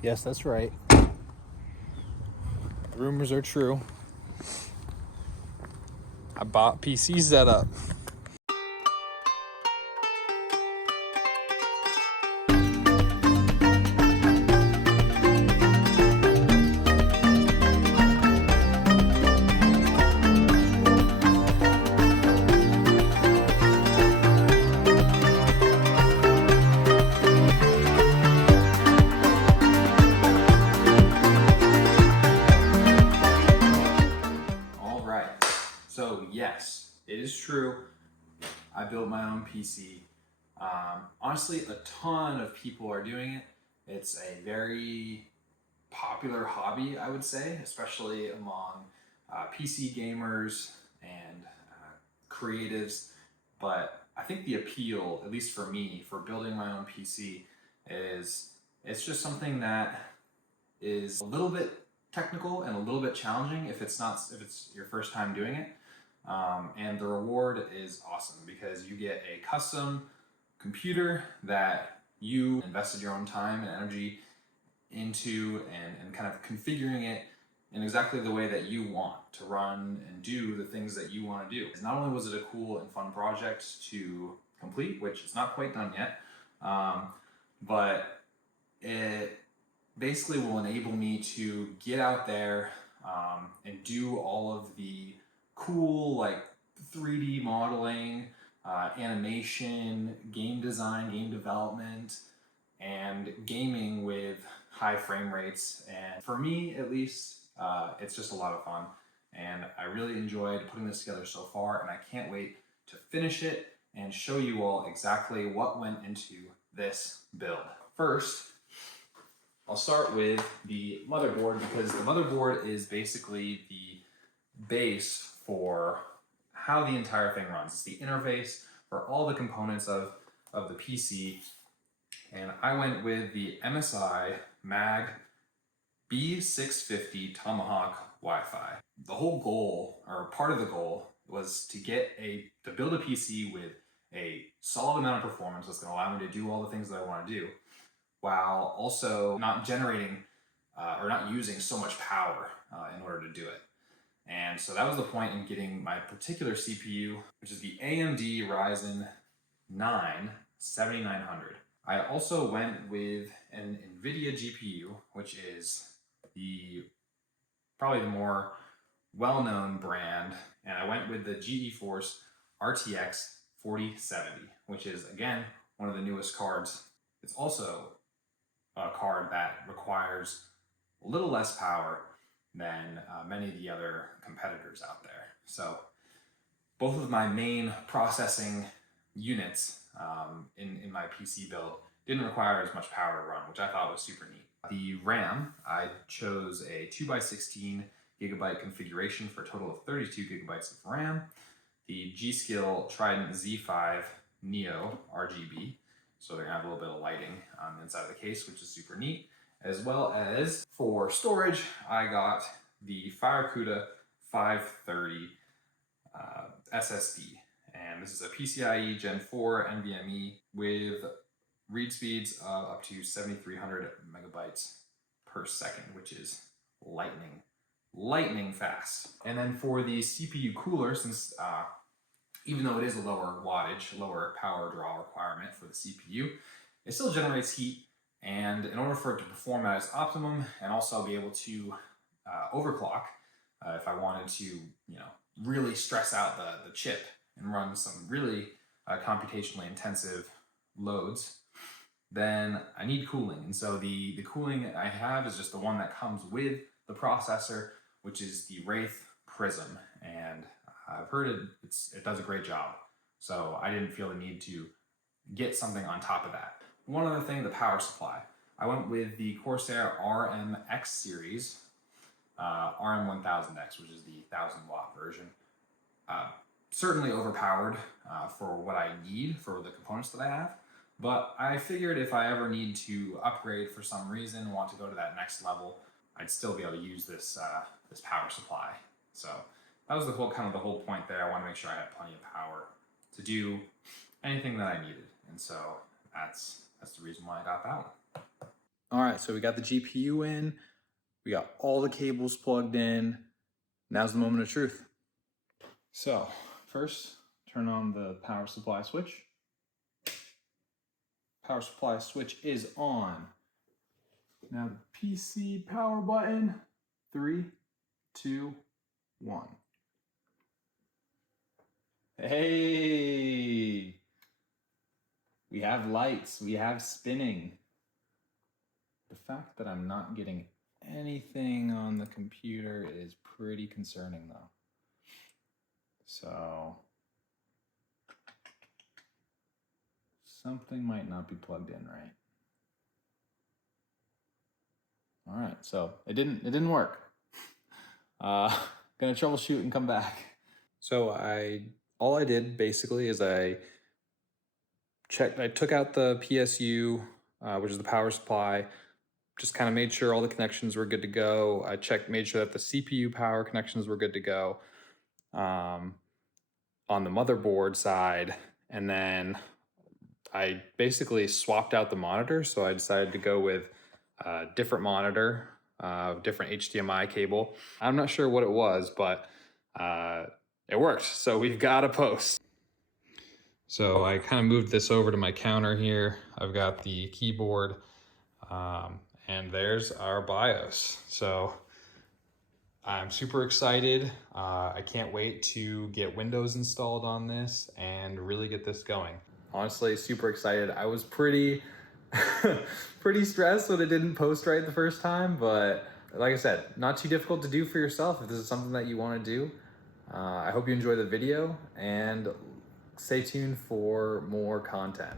Yes, that's right. Rumors are true. I bought PC setup. All right. So yes, it is true. I built my own PC. Honestly, a ton of people are doing it. It's a very popular hobby, I would say, especially among PC gamers and creatives. But I think the appeal, at least for me, for building my own PC is it's just something that is a little bit technical and a little bit challenging if it's your first time doing it. And the reward is awesome because you get a custom computer that you invested your own time and energy into and kind of configuring it in exactly the way that you want to run and do the things that you want to do. Not only was it a cool and fun project to complete, which is not quite done yet, but it basically will enable me to get out there and do all of the cool like 3D modeling, animation, game design, game development, and gaming with high frame rates. And for me, at least, it's just a lot of fun. And I really enjoyed putting this together so far, and I can't wait to finish it and show you all exactly what went into this build. First, I'll start with the motherboard because the motherboard is basically the base for how the entire thing runs. It's the interface for all the components of the PC. And I went with the MSI Mag B650 Tomahawk Wi-Fi. The whole goal, or part of the goal, was to build a PC with a solid amount of performance that's going to allow me to do all the things that I want to do, while also not generating or not using so much power in order to do it. And so that was the point in getting my particular CPU, which is the AMD Ryzen 9 7900. I also went with an NVIDIA GPU, which is probably the more well-known brand, and I went with the GeForce RTX 4070, which is, again, one of the newest cards. It's also a card that requires a little less power than many of the other competitors out there. So both of my main processing units in my PC build didn't require as much power to run, which I thought was super neat. The RAM, I chose a 2x16 gigabyte configuration for a total of 32 gigabytes of RAM. The G.Skill Trident Z5 Neo RGB, so they're gonna have a little bit of lighting on the inside of the case, which is super neat. As well as for storage, I got the FireCuda 530 SSD. And this is a PCIe Gen 4 NVMe with read speeds of up to 7,300 megabytes per second, which is lightning fast. And then for the CPU cooler, since even though it is a lower wattage, lower power draw requirement for the CPU, it still generates heat. And in order for it to perform at its optimum and also be able to overclock, if I wanted to, really stress out the chip and run some really computationally intensive loads, then I need cooling. And so the cooling I have is just the one that comes with the processor, which is the Wraith Prism. And I've heard it does a great job. So I didn't feel the need to get something on top of that. One other thing, the power supply. I went with the Corsair RMX series, RM1000X, which is the 1000 watt version. Certainly overpowered for what I need for the components that I have, but I figured if I ever need to upgrade for some reason, want to go to that next level, I'd still be able to use this power supply. So that was the whole point there. I want to make sure I had plenty of power to do anything that I needed, and so that's the reason why I got that one. All right, so we got the GPU in, we got all the cables plugged in. Now's the moment of truth. So first, turn on the power supply switch. Power supply switch is on. Now the PC power button, 3, 2, 1. Hey, we have lights, we have spinning. The fact that I'm not getting anything on the computer is pretty concerning though. So something might not be plugged in right. All right, so it didn't work. Gonna troubleshoot and come back. So all I did basically is I took out the PSU, which is the power supply, just kind of made sure all the connections were good to go. I made sure that the CPU power connections were good to go on the motherboard side. And then I basically swapped out the monitor. So I decided to go with a different monitor, different HDMI cable. I'm not sure what it was, but it worked. So we've got a post. So I kind of moved this over to my counter here. I've got the keyboard, and there's our BIOS. So I'm super excited. I can't wait to get Windows installed on this and really get this going. Honestly, super excited. I was pretty stressed when it didn't post right the first time, but like I said, not too difficult to do for yourself if this is something that you want to do. I hope you enjoy the video and stay tuned for more content.